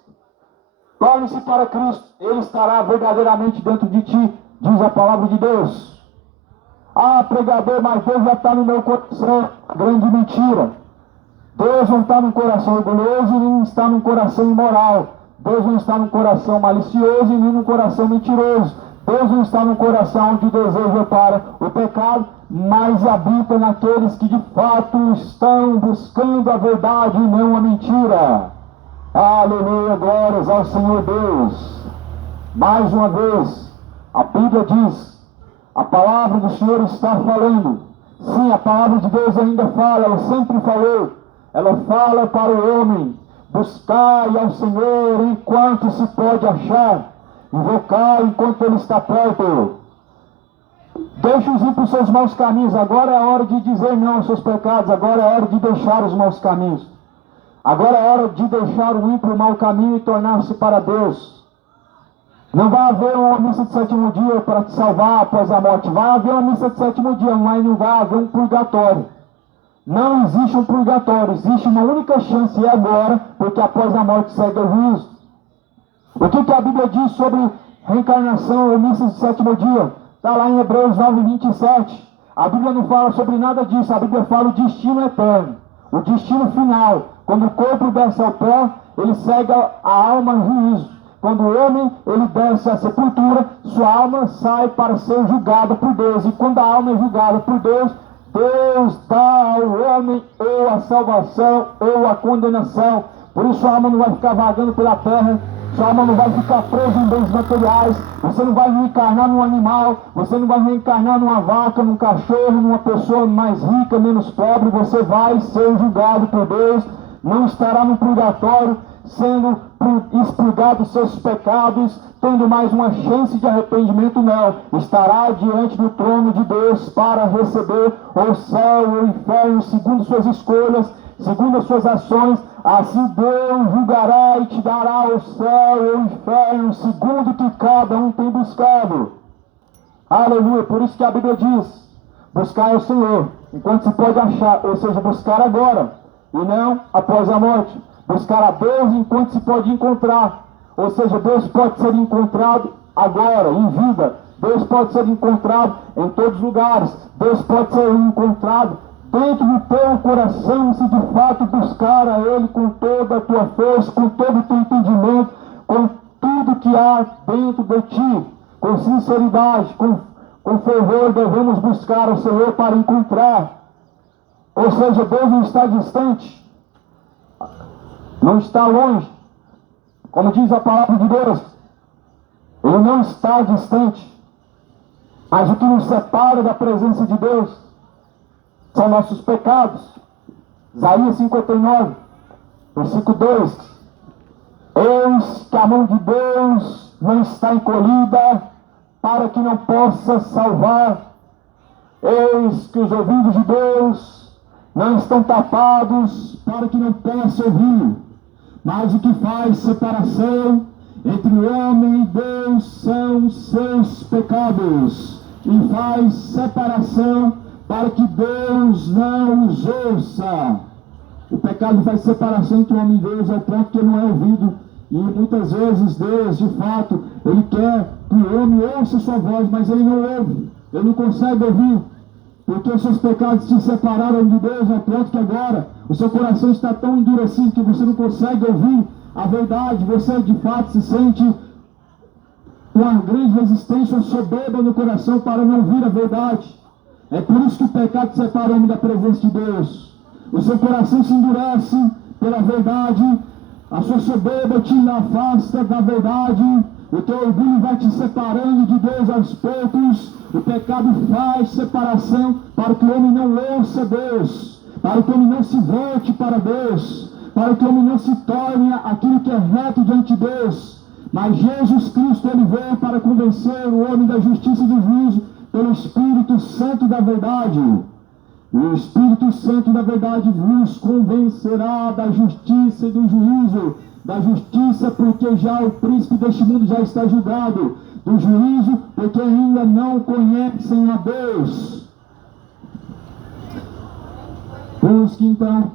Torne-se para Cristo, Ele estará verdadeiramente dentro de ti, diz a palavra de Deus. Ah, pregador, mas Deus já está no meu coração. Grande mentira. Deus não está num coração orgulhoso e nem está num coração imoral. Deus não está num coração malicioso e nem num coração mentiroso. Deus não está num coração onde o desejo é para o pecado, mas habita naqueles que de fato estão buscando a verdade e não a mentira. Aleluia, glórias ao Senhor Deus. Mais uma vez, a Bíblia diz, a palavra do Senhor está falando. Sim, a palavra de Deus ainda fala, ela sempre falou. Ela fala para o homem: buscai ao Senhor enquanto se pode achar, invocar enquanto Ele está perto. Deixe os ímpios seus maus caminhos. Agora é a hora de dizer não aos seus pecados. Agora é a hora de deixar os maus caminhos. Agora é a hora de deixar o ímpio o mau caminho e tornar-se para Deus. Não vai haver uma missa de sétimo dia para te salvar após a morte. Vai haver uma missa de sétimo dia, mas não vai haver um purgatório. Não existe um purgatório. Existe uma única chance, e é agora, porque após a morte segue o juízo. O que a Bíblia diz sobre reencarnação ou missa de sétimo dia? Está lá em Hebreus 9:27. A Bíblia não fala sobre nada disso. A Bíblia fala o destino eterno, o destino final. Quando o corpo desce ao pó, ele segue a alma em juízo. Quando o homem ele desce à sepultura, sua alma sai para ser julgada por Deus. E quando a alma é julgada por Deus, Deus dá ao homem ou a salvação ou a condenação. Por isso a alma não vai ficar vagando pela terra. Sua alma não vai ficar presa em bens materiais. Você não vai reencarnar num animal. Você não vai reencarnar numa vaca, num cachorro, numa pessoa mais rica, menos pobre. Você vai ser julgado por Deus. Não estará no purgatório, sendo expurgado dos seus pecados, tendo mais uma chance de arrependimento, não. Estará diante do trono de Deus para receber o céu ou o inferno, segundo suas escolhas, segundo as suas ações. Assim Deus julgará e te dará o céu ou o inferno, segundo o que cada um tem buscado. Aleluia, por isso que a Bíblia diz: buscar ao Senhor enquanto se pode achar, ou seja, buscar agora e não após a morte. Buscar a Deus enquanto se pode encontrar, ou seja, Deus pode ser encontrado agora, em vida. Deus pode ser encontrado em todos os lugares. Deus pode ser encontrado dentro do teu coração, se de fato buscar a Ele com toda a tua força, com todo o teu entendimento, com tudo que há dentro de ti, com sinceridade, com fervor, devemos buscar o Senhor para encontrar. Ou seja, Deus não está distante, não está longe. Como diz a palavra de Deus, Ele não está distante. Mas o que nos separa da presença de Deus são nossos pecados. Isaías 59, versículo 2. Eis que a mão de Deus não está encolhida para que não possa salvar. Eis que os ouvidos de Deus não estão tapados para que não possa ouvir. Mas o que faz separação entre o homem e Deus são os seus pecados. E faz separação para que Deus não os ouça. O pecado faz separação entre o homem e Deus ao ponto que ele não é ouvido. E muitas vezes Deus, de fato, Ele quer que o homem ouça sua voz, mas ele não ouve. Ele não consegue ouvir. porque os seus pecados te separaram de Deus, ao ponto que agora o seu coração está tão endurecido que você não consegue ouvir a verdade. Você de fato se sente uma grande resistência, uma soberba no coração para não ouvir a verdade. É por isso que o pecado te separa o homem da presença de Deus. O seu coração se endurece pela verdade, a sua soberba te afasta da verdade, o teu orgulho vai te separando de Deus aos poucos. O pecado faz separação para que o homem não ouça Deus, para que o homem não se volte para Deus, para que o homem não se torne aquilo que é reto diante de Deus. Mas Jesus Cristo, Ele veio para convencer o homem da justiça e do juízo pelo Espírito Santo da verdade. O Espírito Santo da verdade vos convencerá da justiça e do juízo. Da justiça, porque já o príncipe deste mundo já está julgado. Do juízo, porque ainda não conhecem a Deus. Busque então,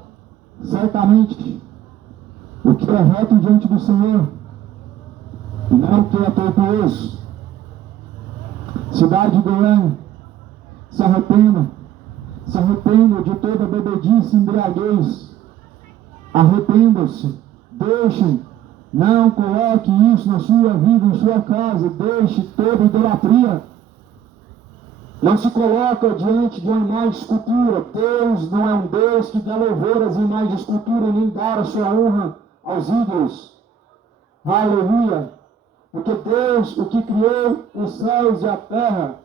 certamente, o que é reto diante do Senhor, e não o que é tortuoso. Cidade de Goiânia, se arrependam de toda bebedice e embriaguez. Arrependam-se, deixem, não coloque isso na sua vida, na sua casa, deixe toda idolatria. Não se coloca diante de uma imagem de escultura. Deus não é um Deus que dá louvor às imagens de escultura, nem dá a sua honra aos ídolos. Aleluia! Porque Deus, o que criou os céus e a terra,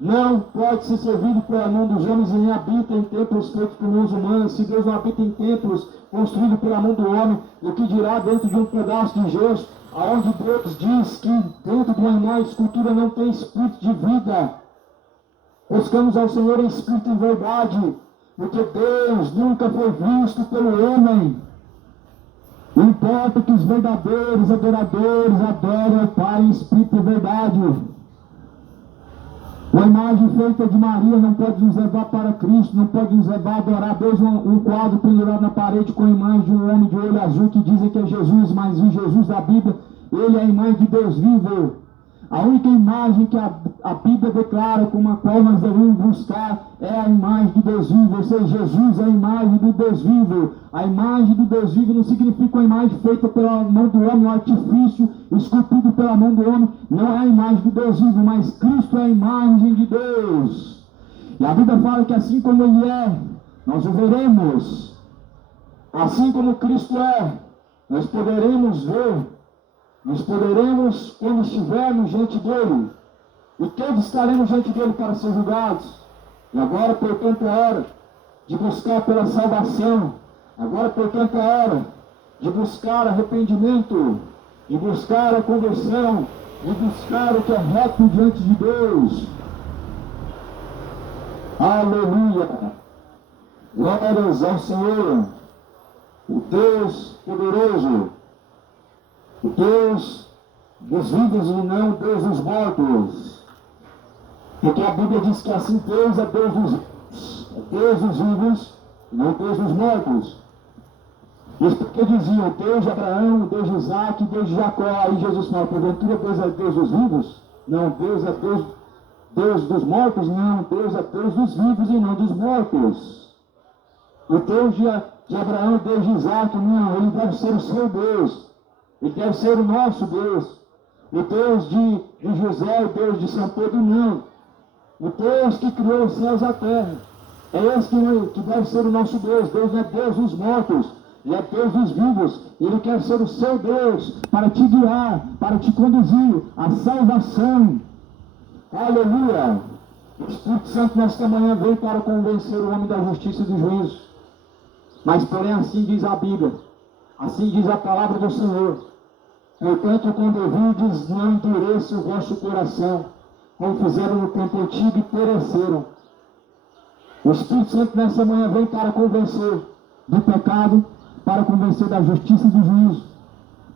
não pode ser servido pela mão dos homens e nem habita em templos feitos por mãos humanas. Se Deus não habita em templos construídos pela mão do homem, o que dirá dentro de um pedaço de gesso, aonde Deus diz que dentro de uma imagem de escultura não tem espírito de vida. Buscamos ao Senhor em espírito e verdade, porque Deus nunca foi visto pelo homem. Importa que os verdadeiros adoradores adorem ao Pai em espírito e verdade. Uma imagem feita de Maria não pode nos levar para Cristo, não pode nos levar a adorar a Deus. Um quadro pendurado na parede com a imagem de um homem de olho azul que dizem que é Jesus, mas o Jesus da Bíblia, ele é a imagem de Deus vivo. A única imagem que a Bíblia declara como a qual nós devemos buscar é a imagem de Deus vivo, ou seja, Jesus é a imagem do Deus vivo. A imagem do Deus vivo não significa uma imagem feita pela mão do homem, um artifício esculpido pela mão do homem. Não é a imagem do Deus vivo, mas Cristo é a imagem de Deus. E a Bíblia fala que assim como Ele é, nós o veremos. Assim como Cristo é, nós poderemos ver. Nós poderemos, quando estivermos diante dele, e todos estaremos diante dele para ser julgados. E agora, portanto, é hora de buscar pela salvação. Agora, portanto, é hora de buscar arrependimento, de buscar a conversão, de buscar o que é reto diante de Deus. Aleluia! Glórias ao Senhor, o Deus poderoso, o Deus dos vivos e não o Deus dos mortos. Porque a Bíblia diz que assim Deus é Deus dos vivos, e não Deus dos mortos. Isso porque diziam, Deus de Abraão, Deus de Isaac, Deus de Jacó. Aí Jesus fala, porventura Deus é Deus dos vivos? Não, Deus é Deus dos mortos? Não, Deus é Deus dos vivos e não dos mortos. O Deus de Abraão, Deus de Isaac, não, ele deve ser o seu Deus. Ele deve ser o nosso Deus. O Deus de José, o Deus de São Pedro, não. O Deus que criou os céus e a terra. É esse que deve ser o nosso Deus. Deus não é Deus dos mortos, Ele é Deus dos vivos. Ele quer ser o seu Deus para te guiar, para te conduzir à salvação. Aleluia! O Espírito Santo nesta manhã veio para convencer o homem da justiça e do juízo. Mas porém assim diz a Bíblia, assim diz a palavra do Senhor. Portanto, quando ouvirdes, não endureça o vosso coração, como fizeram no tempo antigo e pereceram. O Espírito Santo nessa manhã vem para convencer do pecado, para convencer da justiça e do juízo.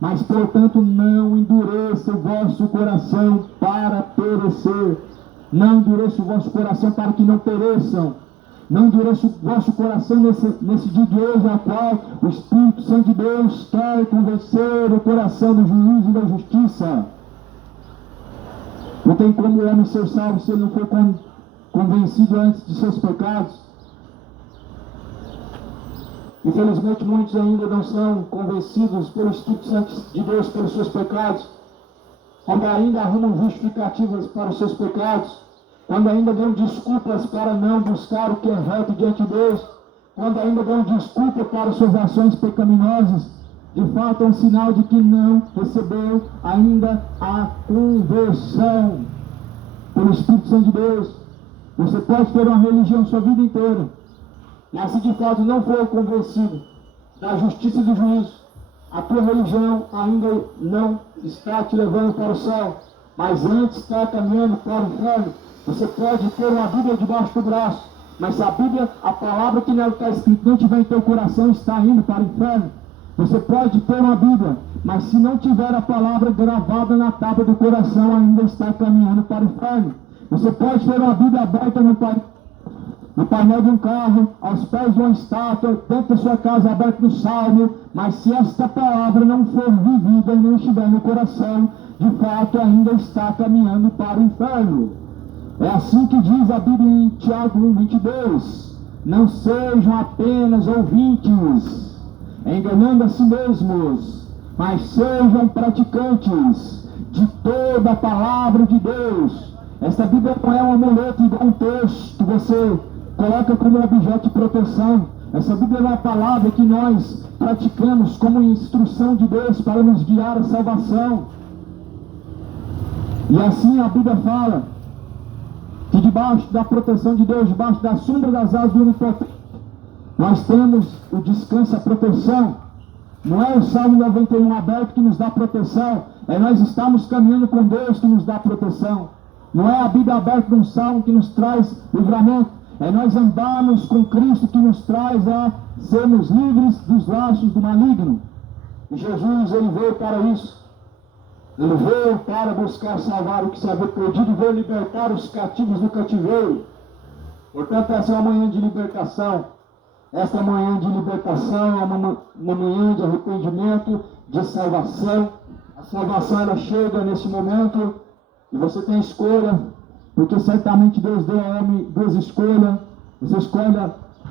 Mas, portanto, não endureça o vosso coração para perecer. Não endureça o vosso coração para que não pereçam. Não endureça o vosso coração nesse dia de hoje, a qual o Espírito Santo de Deus quer convencer o coração do juízo e da justiça. Não tem como o homem ser salvo se ele não for convencido antes de seus pecados. Infelizmente, muitos ainda não são convencidos pelo Espírito Santo de Deus pelos seus pecados, quando ainda arrumam justificativas para os seus pecados, quando ainda dão desculpas para não buscar o que é reto diante de Deus, quando ainda dão desculpa para suas ações pecaminosas. De fato, é um sinal de que não recebeu ainda a conversão pelo Espírito Santo de Deus. Você pode ter uma religião sua vida inteira, mas se de fato não for convencido da justiça e do juízo, a tua religião ainda não está te levando para o céu, mas antes está caminhando para o inferno. Você pode ter uma Bíblia debaixo do braço, mas se a Bíblia, a palavra que nela está escrita, não tiver em teu coração, está indo para o inferno. Você pode ter uma Bíblia, mas se não tiver a palavra gravada na tábua do coração, ainda está caminhando para o inferno. Você pode ter uma Bíblia aberta no painel de um carro, aos pés de uma estátua, dentro da sua casa, aberto no Salmo, mas se esta palavra não for vivida e não estiver no coração, de fato ainda está caminhando para o inferno. É assim que diz a Bíblia em Tiago 1:22. Não sejam apenas ouvintes, enganando a si mesmos, mas sejam praticantes de toda a palavra de Deus. Esta Bíblia não é um amuleto igual um texto que você coloca como objeto de proteção. Essa Bíblia é uma palavra que nós praticamos como instrução de Deus para nos guiar à salvação. E assim a Bíblia fala que debaixo da proteção de Deus, debaixo da sombra das asas do Onipotente, nós temos o descanso, a proteção. Não é o Salmo 91 aberto que nos dá proteção, é nós estamos caminhando com Deus que nos dá proteção. Não é a Bíblia aberta de um Salmo que nos traz livramento, é nós andarmos com Cristo que nos traz a sermos livres dos laços do maligno. E Jesus, ele veio para isso. Ele veio para buscar salvar o que se havia perdido, veio libertar os cativos do cativeiro. Portanto, essa é uma manhã de libertação. Esta manhã de libertação é uma manhã de arrependimento, de salvação. A salvação, ela chega nesse momento e você tem escolha, porque certamente Deus deu ao homem duas escolhas. Você escolhe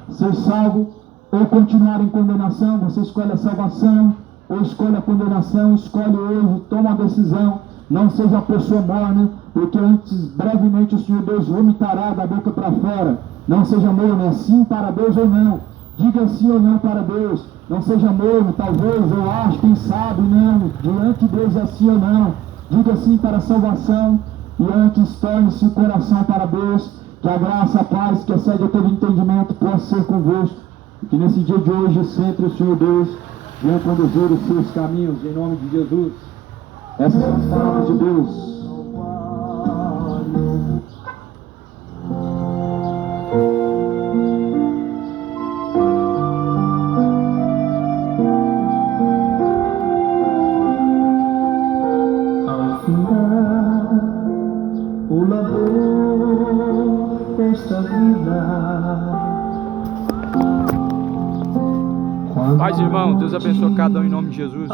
ser salvo ou continuar em condenação. Você escolhe a salvação ou escolhe a condenação. Escolhe hoje, toma a decisão. Não seja a pessoa morna, porque antes, brevemente, o Senhor Deus vomitará da boca para fora. Não seja morno, é sim para Deus ou não. Diga sim ou não para Deus. Não seja morno, talvez, eu acho, quem sabe, não. Diante de Deus é sim ou não. Diga sim para a salvação e antes torne-se o coração para Deus. Que a graça, a paz, que excede a todo entendimento, possa ser convosco. E que nesse dia de hoje, sempre o Senhor Deus venha conduzir os seus caminhos, em nome de Jesus. Essas são as palavras de Deus. Ao final, o labor desta vida. Paz, irmão, Deus abençoe cada um em nome de Jesus.